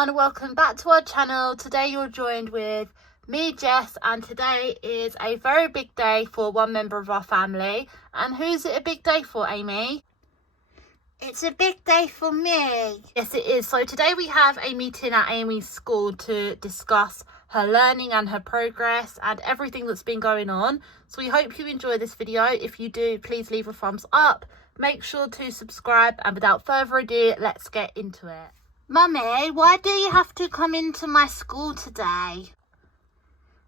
everyone, welcome back to our channel. Today you're joined with me, Jess, and today is a very big day for one member of our family. And who's it a big day for, Aimee? It's a big day for me. Yes, it is. So today we have a meeting at Aimee's school to discuss her learning and her progress and everything that's been going on. So we hope you enjoy this video. If you do, please leave a thumbs up. Make sure to subscribe, and without further ado, let's get into it. Mummy, why do you have to come into my school today?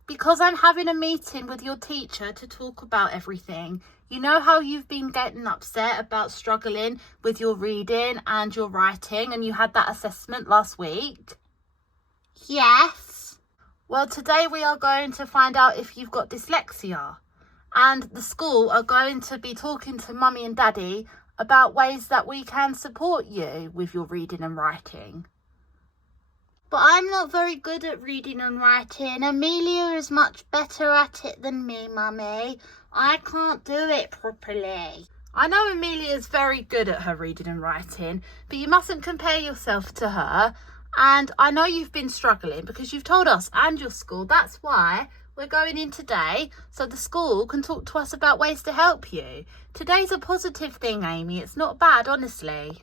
Because I'm having a meeting with your teacher to talk about everything. You know how you've been getting upset about struggling with your reading and your writing, and you had that assessment last week? Yes. Well, today we are going to find out if you've got dyslexia. And the school are going to be talking to Mummy and Daddy about ways that we can support you with your reading and writing. But I'm not very good at reading and writing. Amelia is much better at it than me, Mummy. I can't do it properly. I know Amelia is very good at her reading and writing, but you mustn't compare yourself to her. And I know you've been struggling because you've told us and your school. That's why we're going in today, so the school can talk to us about ways to help you. Today's a positive thing, Aimee. It's not bad, honestly.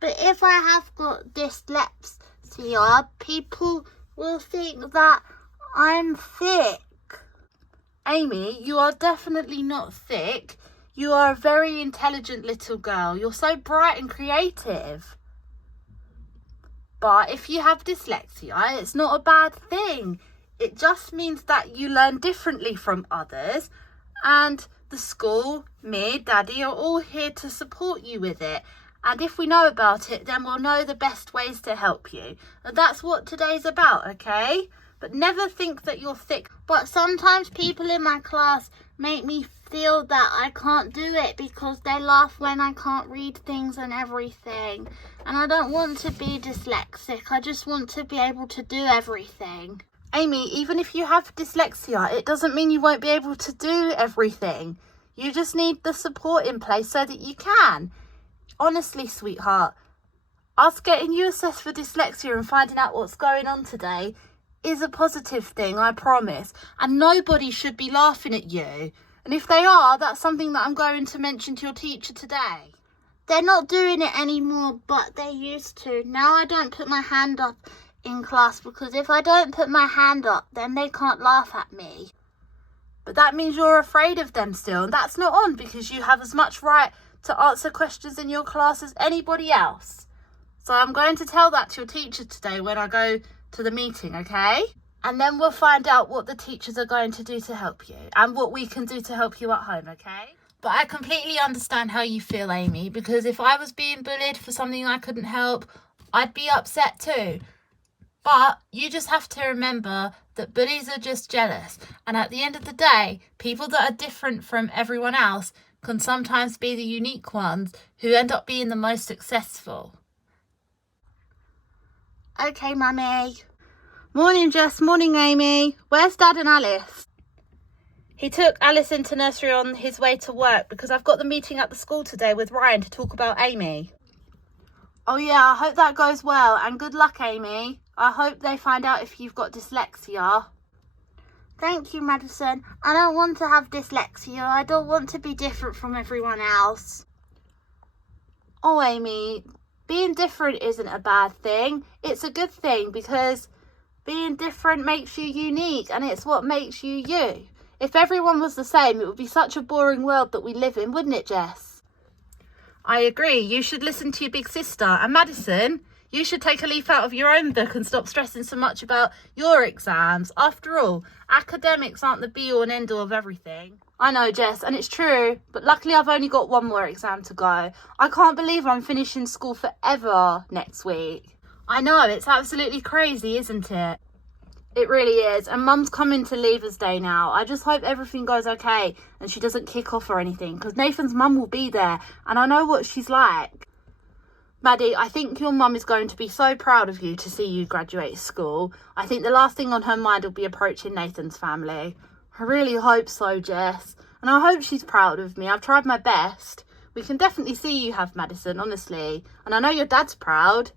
But if I have got dyslexia, people will think that I'm thick. Aimee, you are definitely not thick. You are a very intelligent little girl. You're so bright and creative. But if you have dyslexia, it's not a bad thing. It just means that you learn differently from others, and the school, me, Daddy are all here to support you with it. And if we know about it, then we'll know the best ways to help you. And that's what today's about, okay? But never think that you're thick. But sometimes people in my class make me feel that I can't do it because they laugh when I can't read things and everything. And I don't want to be dyslexic. I just want to be able to do everything. Aimee, even if you have dyslexia, it doesn't mean you won't be able to do everything. You just need the support in place so that you can. Honestly, sweetheart, us getting you assessed for dyslexia and finding out what's going on today is a positive thing, I promise. And nobody should be laughing at you. And if they are, that's something that I'm going to mention to your teacher today. They're not doing it anymore, but they used to. Now I don't put my hand up in class, because if I don't put my hand up, then they can't laugh at me. But that means you're afraid of them still, and that's not on, because you have as much right to answer questions in your class as anybody else. So I'm going to tell that to your teacher today when I go to the meeting, okay? And then we'll find out what the teachers are going to do to help you and what we can do to help you at home, okay? But I completely understand how you feel, Aimee, because if I was being bullied for something I couldn't help, I'd be upset too. But you just have to remember that bullies are just jealous. And at the end of the day, people that are different from everyone else can sometimes be the unique ones who end up being the most successful. Okay, Mummy. Morning, Jess. Morning, Aimee. Where's Dad and Alice? He took Alice into nursery on his way to work because I've got the meeting at the school today with Ryan to talk about Aimee. Oh yeah, I hope that goes well, and good luck, Aimee. I hope they find out if you've got dyslexia. Thank you, Madison. I don't want to have dyslexia. I don't want to be different from everyone else. Oh, Aimee, being different isn't a bad thing. It's a good thing, because being different makes you unique, and it's what makes you you. If everyone was the same, it would be such a boring world that we live in, wouldn't it, Jess? I agree. You should listen to your big sister. And Madison, you should take a leaf out of your own book and stop stressing so much about your exams. After all, academics aren't the be-all and end-all of everything. I know, Jess, and it's true, but luckily I've only got one more exam to go. I can't believe I'm finishing school forever next week. I know, it's absolutely crazy, isn't it? It really is, and Mum's coming to Leavers Day now. I just hope everything goes okay and she doesn't kick off or anything, because Nathan's mum will be there, and I know what she's like. Maddie, I think your mum is going to be so proud of you to see you graduate school. I think the last thing on her mind will be approaching Nathan's family. I really hope so, Jess, and I hope she's proud of me. I've tried my best. We can definitely see you have Madison, honestly, and I know your dad's proud.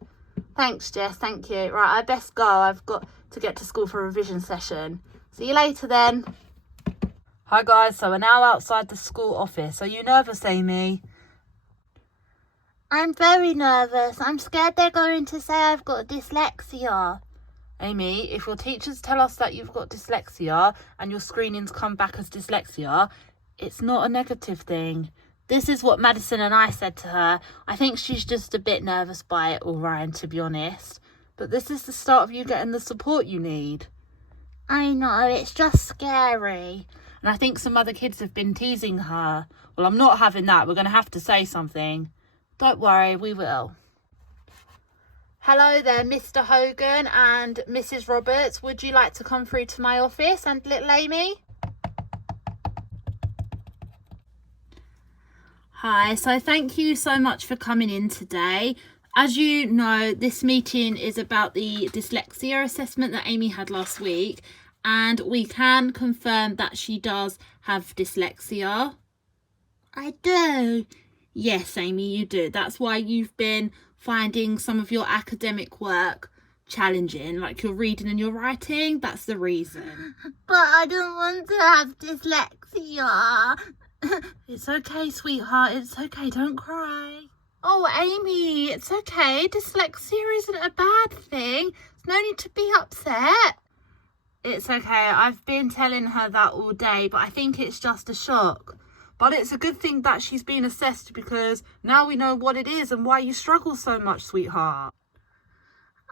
Thanks, Jess. Thank you. Right, I best go. I've got to get to school for a revision session. See you later then. Hi guys, so we're now outside the school office. Are you nervous, Aimee? I'm very nervous. I'm scared they're going to say I've got dyslexia. Aimee, if your teachers tell us that you've got dyslexia and your screenings come back as dyslexia, it's not a negative thing. This is what Madison and I said to her. I think she's just a bit nervous by it all, Ryan, to be honest. But this is the start of you getting the support you need. I know, it's just scary. And I think some other kids have been teasing her. Well, I'm not having that. We're going to have to say something. Don't worry, we will. Hello there, Mr. Hogan and Mrs. Roberts. Would you like to come through to my office and little Aimee? Hi, so thank you so much for coming in today. As you know, this meeting is about the dyslexia assessment that Aimee had last week, and we can confirm that she does have dyslexia. I do. Yes, Aimee, you do. That's why you've been finding some of your academic work challenging, like your reading and your writing. That's the reason. But I don't want to have dyslexia. It's okay, sweetheart. It's okay. Don't cry. Oh, Aimee, it's okay. Dyslexia isn't a bad thing. There's no need to be upset. It's okay. I've been telling her that all day, but I think it's just a shock. But it's a good thing that she's been assessed, because now we know what it is and why you struggle so much, sweetheart.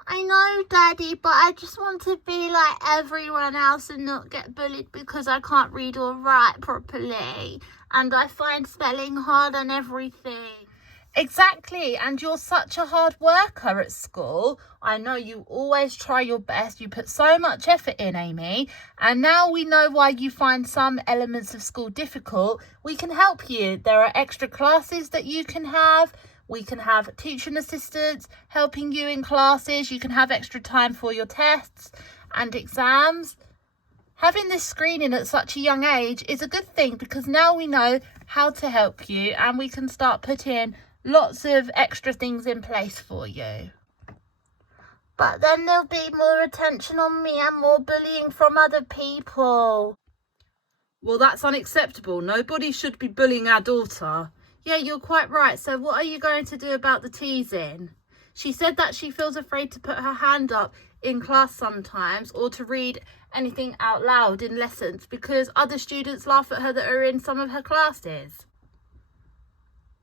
I know, Daddy, but I just want to be like everyone else and not get bullied because I can't read or write properly. And I find spelling hard and everything. Exactly, and you're such a hard worker at school. I know you always try your best. You put so much effort in, Aimee. And now we know why you find some elements of school difficult. We can help you. There are extra classes that you can have. We can have teaching assistants helping you in classes. You can have extra time for your tests and exams. Having this screening at such a young age is a good thing, because now we know how to help you and we can start putting lots of extra things in place for you. But then there'll be more attention on me and more bullying from other people. Well, that's unacceptable. Nobody should be bullying our daughter. Yeah, you're quite right. So what are you going to do about the teasing? She said that she feels afraid to put her hand up in class sometimes, or to read anything out loud in lessons, because other students laugh at her that are in some of her classes.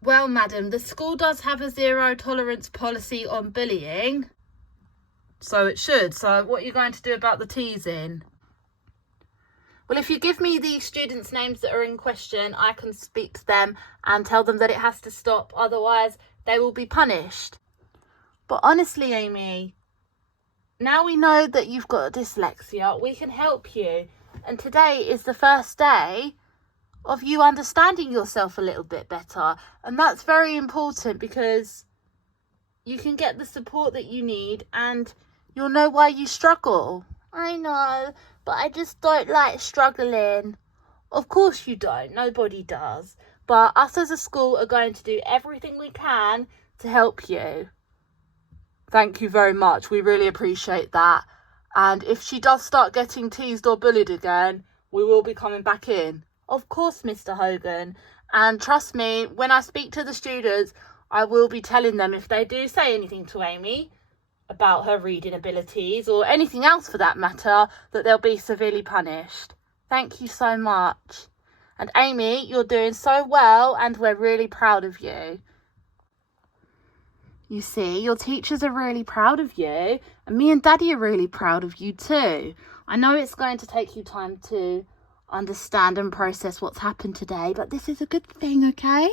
Well, madam, the school does have a zero tolerance policy on bullying. So it should. So what are you going to do about the teasing? Well, if you give me the students' names that are in question, I can speak to them and tell them that it has to stop. Otherwise, they will be punished. But honestly, Aimee, now we know that you've got dyslexia, we can help you. And today is the first day of you understanding yourself a little bit better. And that's very important, because you can get the support that you need and you'll know why you struggle. I know, but I just don't like struggling. Of course you don't. Nobody does. But us as a school are going to do everything we can to help you. Thank you very much. We really appreciate that. And if she does start getting teased or bullied again, we will be coming back in. Of course, Mr. Hogan. And trust me, when I speak to the students, I will be telling them if they do say anything to Aimee about her reading abilities, or anything else for that matter, that they'll be severely punished. Thank you so much. And Aimee, you're doing so well and we're really proud of you. You see, your teachers are really proud of you, and me and Daddy are really proud of you too. I know it's going to take you time to understand and process what's happened today, but this is a good thing, okay?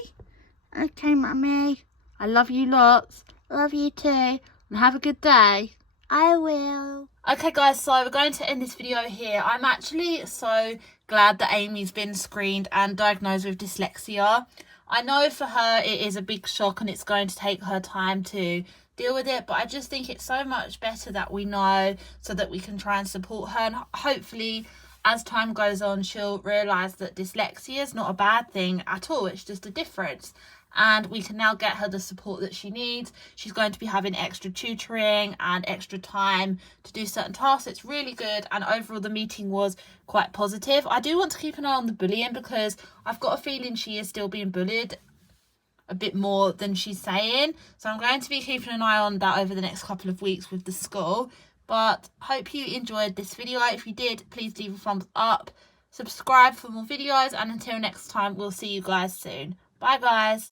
Okay, Mummy. I love you lots. Love you too. And have a good day. I will. Okay guys, so we're going to end this video here. I'm actually so glad that Aimee's been screened and diagnosed with dyslexia. I know for her it is a big shock and it's going to take her time to deal with it, but I just think it's so much better that we know, so that we can try and support her, and hopefully as time goes on she'll realise that dyslexia is not a bad thing at all. It's just a difference, and we can now get her the support that she needs. She's going to be having extra tutoring and extra time to do certain tasks. It's really good, and overall the meeting was quite positive. I do want to keep an eye on the bullying because I've got a feeling she is still being bullied a bit more than she's saying, so I'm going to be keeping an eye on that over the next couple of weeks with the school. But hope you enjoyed this video. If you did, please leave a thumbs up, subscribe for more videos, and until next time, we'll see you guys soon. Bye guys.